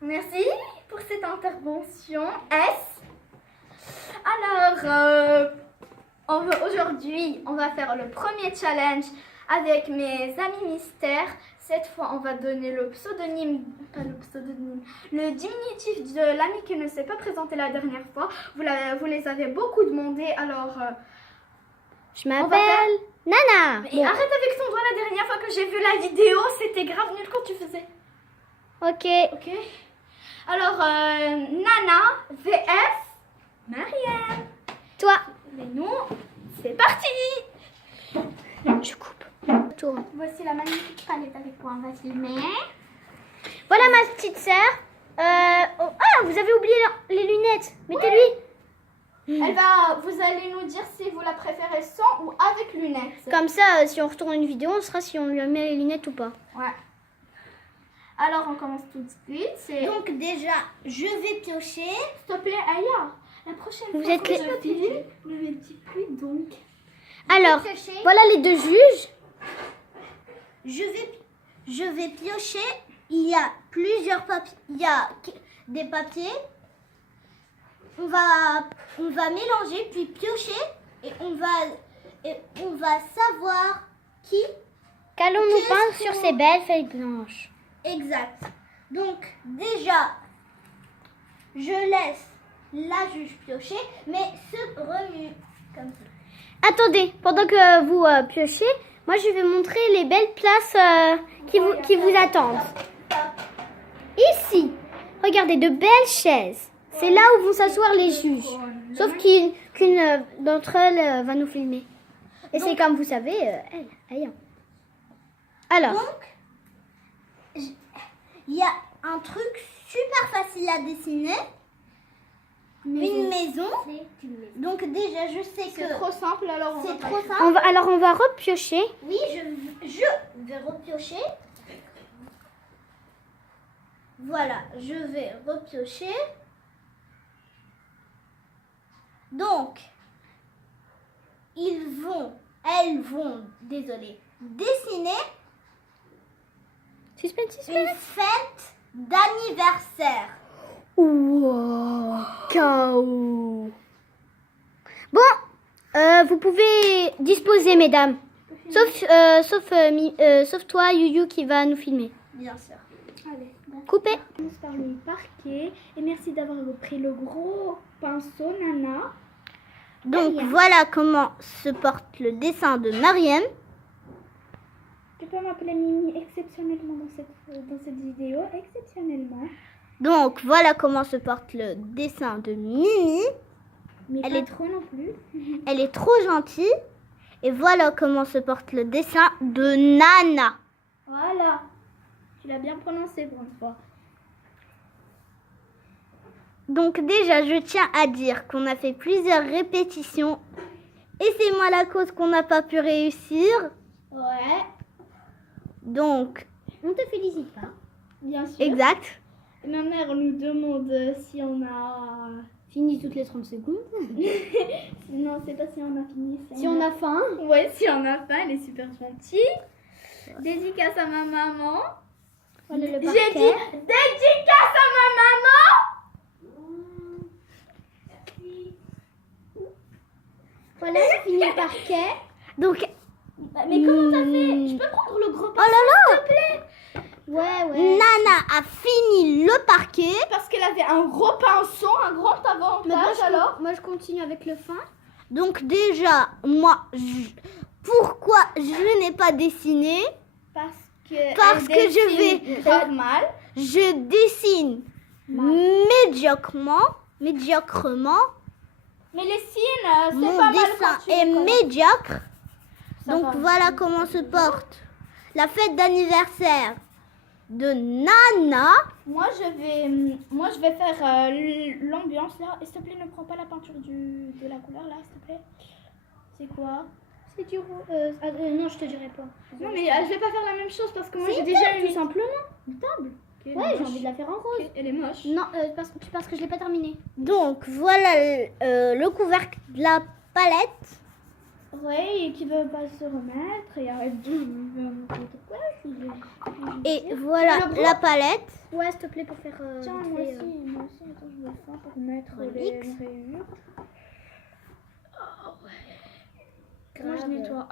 Merci pour cette intervention. Alors, aujourd'hui, on va faire le premier challenge avec mes amis mystères. Cette fois, on va donner le pseudonyme, pas le pseudonyme, le diminutif de l'ami qui ne s'est pas présenté la dernière fois. Vous les avez beaucoup demandé, alors... je m'appelle Nana. Et arrête avec ton doigt, la dernière fois que j'ai vu la vidéo, c'était grave nul quand tu faisais. Ok. Ok. Alors, Nana, VS, Marianne. Toi. Et nous, c'est parti. Je coupe. Tourne. Voici la magnifique palette avec quoi on va filmer. Voilà ma petite sœur. Ah, vous avez oublié les lunettes. Mettez-lui. Vous allez nous dire si vous la préférez sans ou avec lunettes. Comme ça, si on retourne une vidéo, on saura si on lui met les lunettes ou pas. Ouais. Alors, on commence tout de suite. Donc déjà, je vais piocher. S'il te plaît, Aya, la prochaine Vous fois êtes que les- je filme, ne me dis plus donc. Alors, Piocher. voilà les deux juges. Je vais piocher. Il y a plusieurs papiers. Il y a des papiers. On va mélanger puis piocher et on va savoir qui Qu'allons-nous Qu'est-ce peindre qu'on- sur ces belles feuilles blanches? exact. Donc déjà, je laisse la juge piocher, mais se remue comme ça. Attendez, pendant que vous piochez, moi je vais montrer les belles places qui vous attendent. Ici, regardez, de belles chaises. C'est là où vont s'asseoir les juges. Sauf qu'une d'entre elles va nous filmer. Et c'est comme vous savez, elle, Aya. Alors, Donc, il y a un truc super facile à dessiner. Une maison. Donc déjà, je sais C'est que trop simple, alors on va c'est pas trop le faire. simple. on va repiocher. Oui, je vais repiocher. Voilà, je vais repiocher. Donc, elles vont, désolé, dessiner Suspense, une fête d'anniversaire. Wow. Chaos. Bon, vous pouvez disposer, mesdames. Sauf toi, Yuyu, qui va nous filmer. Bien sûr. Allez, bon. Coupez. On commence par le parquet. Et merci d'avoir pris le gros pinceau, Nana. Donc, Mariam. voilà comment se porte le dessin de Mariam. Tu peux m'appeler Mimi exceptionnellement dans cette vidéo. Exceptionnellement. Donc, voilà comment se porte le dessin de Mimi. Mais Elle pas est- trop non plus. Elle est trop gentille. Et voilà comment se porte le dessin de Nana. Voilà. Tu l'as bien prononcé pour une fois. Donc déjà, je tiens à dire qu'on a fait plusieurs répétitions. Et c'est moi la cause qu'on n'a pas pu réussir. Ouais. Donc, On te félicite pas. Bien sûr. exact. Et ma mère nous demande si on a... Fini toutes les 30 secondes. Non, c'est pas si on a fini. Si on a faim. Ouais, si on a faim, elle est super gentille. Dédicace à ma maman. Voilà le J'ai parquet. dit dédicace à ma maman. Voilà, c'est fini le parquet. Donc, Mais comment t'as fait? Je peux prendre le gros oh là là, Ouais. Nana a fini le parquet. parce qu'elle avait un gros pinceau, un grand avantage alors. Moi, je continue avec le fin. Donc déjà, moi, pourquoi je n'ai pas dessiné? Parce que que je vais grave mal. Je dessine médiocrement. Mais les signes, c'est Mon pas mal dessin quand tu est les connais. médiocre. Ça Donc va. voilà comment se porte la fête d'anniversaire de Nana. Moi je vais faire l'ambiance là. Et s'il te plaît, ne prends pas la peinture de la couleur là, s'il te plaît. C'est quoi? C'est du non, je te dirai pas. Non mais je vais pas faire la même chose parce que moi Si, j'ai déjà tout une simplement. une table. Ok, Ouais, elle j'ai est envie de la faire en rose. moche. Elle est moche. Non, parce que je l'ai pas terminé. Donc voilà le couvercle de la palette. Ouais, et qui veut pas se remettre et arrête de n'importe quoi. Et voilà Le gros. la palette. Ouais, s'il te plaît, pour faire. Tiens, vite moi fait, aussi, attends, je veux ça pour mettre Voilà. les X. rayures. Moi, je Grave. nettoie.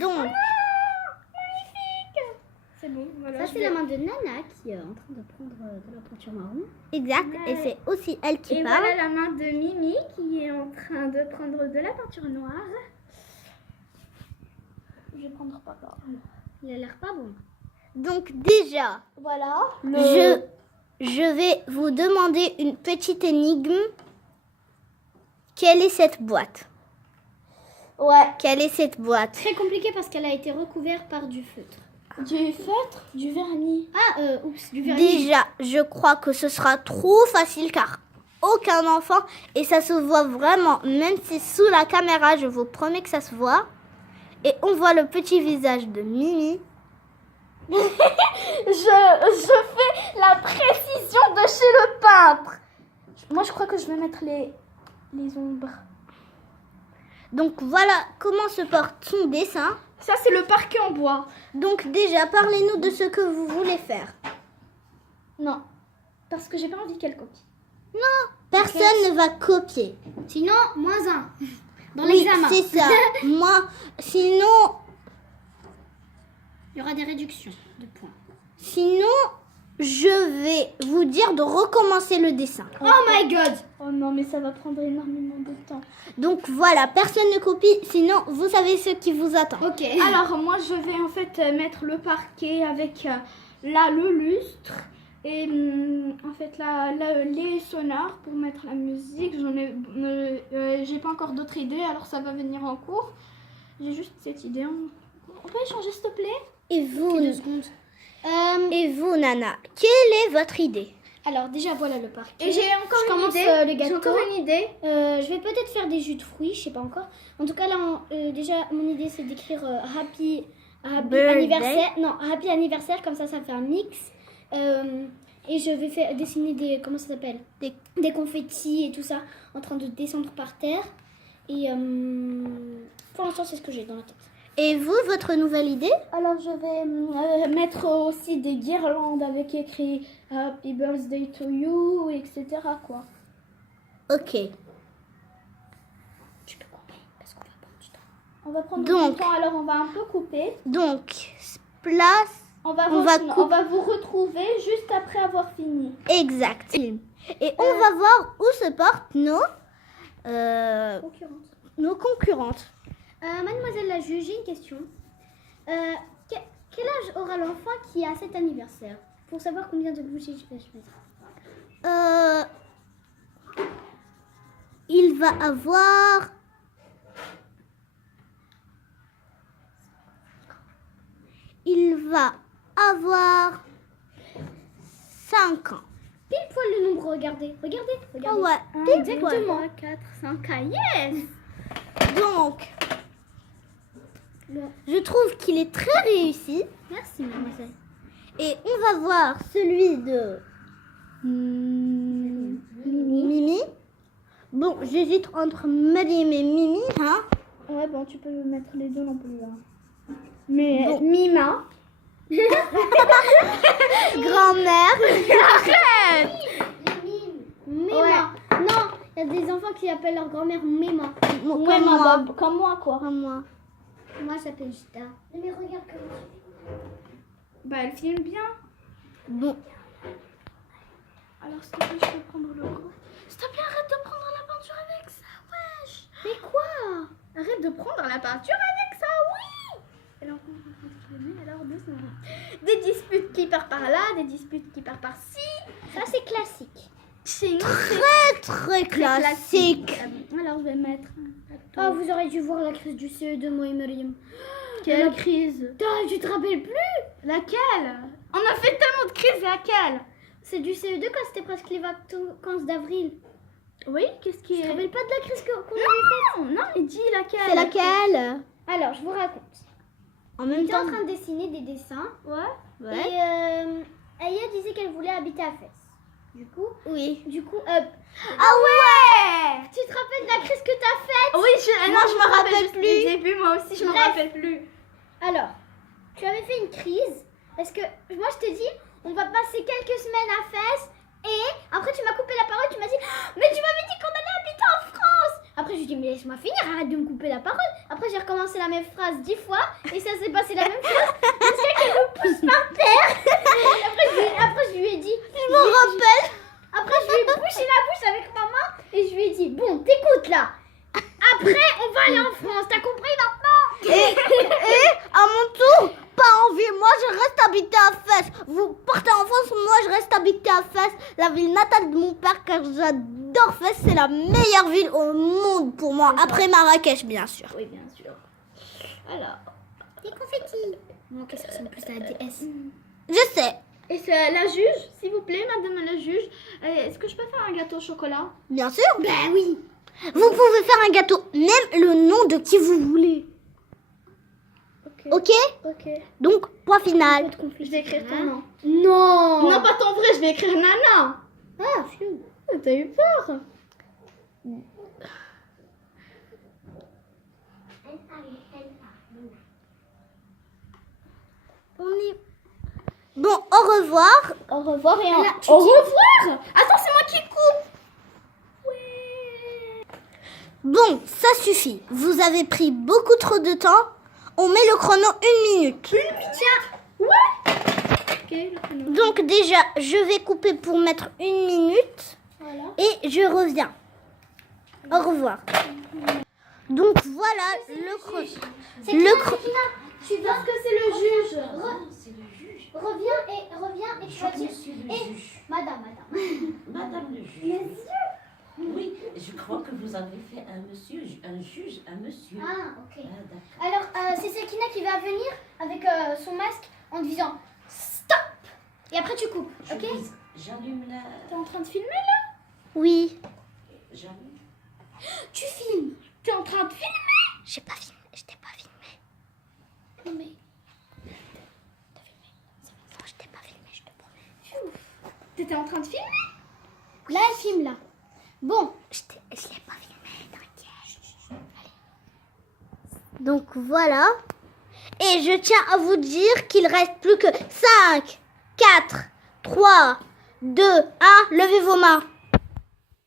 Donc, C'est bon, voilà. Ça, je c'est vais- la main de Nana qui est en train de prendre de la peinture marron. exact. Et Ouais. c'est aussi elle qui Et parle. voilà la main de Mimi qui est en train de prendre de la peinture noire. Je vais prendre pas là. Il a l'air pas bon. Donc déjà, Voilà. je vais vous demander une petite énigme. Quelle est cette boîte? Ouais. Quelle est cette boîte? Très compliqué parce qu'elle a été recouverte par du feutre. Du feutre, du vernis. Ah, oups, du vernis. Déjà, je crois que ce sera trop facile car aucun enfant, et ça se voit vraiment, même si sous la caméra, je vous promets que ça se voit. Et on voit le petit visage de Mimi. Je fais la précision de chez le peintre. Moi, je crois que je vais mettre les ombres. Donc voilà comment se porte son dessin. Ça, c'est le parquet en bois. Donc déjà, parlez-nous de ce que vous voulez faire. Non. Parce que j'ai pas envie qu'elle copie. Personne ne va copier. Sinon, -1 dans Oui, l'examen. c'est ça. Moi, sinon, Il y aura des réductions de points. je vais vous dire de recommencer le dessin. Oh my god! Oh non, mais ça va prendre énormément de temps. Donc voilà, personne ne copie, sinon vous savez ce qui vous attend. Ok. Alors, moi, je vais en fait mettre le parquet avec là le lustre. Et en fait, là, les sonars pour mettre la musique. J'ai pas encore d'autres idées, alors ça va venir en cours. J'ai juste cette idée. On peut échanger, s'il te plaît? Et vous, 2 secondes. Nana, quelle est votre idée? Alors, déjà, voilà le parquet. Et j'ai encore Je une commence, idée. le J'ai gâteau. encore une idée. Je vais peut-être faire des jus de fruits, je sais pas encore. En tout cas, là, déjà, mon idée, c'est d'écrire happy Birthday. anniversaire. Non, happy anniversaire, comme ça fait un mix. Et je vais dessiner des, comment ça s'appelle, des confettis et tout ça, en train de descendre par terre. Et pour l'instant, c'est ce que j'ai dans la tête. Et vous, votre nouvelle idée? Alors, je vais mettre aussi des guirlandes avec écrit Happy Birthday to you, etc. quoi. Ok. Tu peux couper, parce qu'on va prendre du temps. On va prendre Donc. du temps, alors on va un peu couper. Donc, place On va vous retrouver juste après avoir fini. exact. Et on va voir où se portent nos concurrentes. Mademoiselle la juge, j'ai une question. Quel âge aura l'enfant qui a cet anniversaire? Pour savoir combien de bougies je vais mettre. Il va avoir... Il va avoir 5 ans. Pile poil le nombre, regardez. Regardez. Ah ouais, 1, pile poil. 2, 3, 4, 5, yes. Donc, je trouve qu'il est très réussi. Merci, mademoiselle. Et on va voir celui de Mimi. Bon, j'hésite entre Madim et Mimi, hein. Ouais, bon, tu peux mettre les deux non plus. Hein. Mais Bon. Mima. Grand-mère. Méma. Ouais. Non, il y a des enfants qui appellent leur grand-mère Méma. Ouais, moi. Bob, comme moi, quoi. Comme moi. Moi, ça s'appelle Gita. Mais regarde comment Bah, elle filme bien. Bon, Alors, s'il te plaît, je peux prendre le gros. S'il te plaît, arrête de prendre la peinture avec ça, wesh. Mais quoi? Arrête de prendre la peinture avec ça, oui. Alors, des disputes qui partent par là, des disputes qui partent par-ci. Ça, c'est classique. Chez nous, très classique. Alors, je vais mettre Oh, vous aurez dû voir la crise du CE2, moi et Mariam. Quelle crise? Tu te rappelles plus? Laquelle? On a fait tellement de crises, laquelle? C'est du CE2 quand c'était presque les vacances d'avril. Oui, qu'est-ce qui Tu te est... rappelles pas de la crise qu'on avait Non, il dit laquelle? C'est laquelle? faite? Alors, je vous raconte. En même J'étais en temps. train de dessiner des dessins. Ouais. Ouais. Et Aya disait qu'elle voulait habiter à Fès. Du coup, Oui. ah ouais. tu te rappelles de la crise que t'as faite? Oui, Moi, je me rappelle plus. Du début, moi aussi, je me Bref. rappelle plus. Alors, tu avais fait une crise parce que moi je t'ai dit on va passer quelques semaines à Fès. Et après, tu m'as coupé la parole, tu m'as dit, mais tu m'avais dit qu'on allait habiter en France. Après, je lui ai dit, mais laisse-moi finir, arrête de me couper la parole. Après, j'ai recommencé la même phrase 10 fois et ça s'est passé la même chose jusqu'à qu'elle me pousse par terre. Après, je lui ai dit, Je me rappelle. après, je lui ai bouché la bouche avec ma main et je lui ai dit, bon, t'écoutes là. Après, on va aller en France, t'as compris maintenant? Et à mon tour, pas envie. Moi, je reste habiter à Fès. Vous partez en France, moi, je reste habiter à Fès, la ville natale de mon père, car j'adore Fès. C'est la meilleure ville au monde pour moi. Après Marrakech, bien sûr. Oui, bien sûr. Alors, Des confettis. moi, qu'est-ce que ça ressemble plus à la DS? Je sais, Et c'est la juge, s'il vous plaît, madame la juge. Est-ce que je peux faire un gâteau au chocolat? bien sûr. Ben oui. Vous pouvez faire un gâteau, même le nom de qui vous voulez. Ok? Ok. Donc, point final. Je vais écrire ton nom. Non. Non, pas ton vrai, je vais écrire Nana. Ah, fiou. T'as eu peur? On est... Bon, au revoir. Au revoir et Là, tu au dis- revoir. Attends, c'est moi qui coupe. Ouais. Bon, ça suffit. Vous avez pris beaucoup trop de temps. On met le chrono 1 minute. Tiens. Ouais. Ok, le prénom. Donc déjà, je vais couper pour mettre 1 minute. Voilà. Et je reviens. Au revoir. Donc voilà le chrono. Le chrono. Tu vois que c'est le juge. C'est le juge. Reviens et tu vas dire. Monsieur le Et- juge. Madame. Madame le juge. Oui, je crois que vous avez fait un monsieur, un juge, un monsieur. Ah, ok. Ah, d'accord. Alors, c'est Sekina qui va venir avec son masque en disant stop. Et après, tu coupes, Je ok? vous- J'allume la... T'es en train de filmer là? Oui. J'allume. Tu filmes. T'es en train de filmer? J'ai pas filmé. Je t'ai pas filmé. Non, mais. Non, je t'ai pas filmé, je te promets. T'étais en train de filmer? Là, elle filme là. Bon, Je l'ai pas filmé, t'inquiète. Donc voilà. Et je tiens à vous dire qu'il reste plus que 5, 4, 3, 2, 1. Levez vos mains.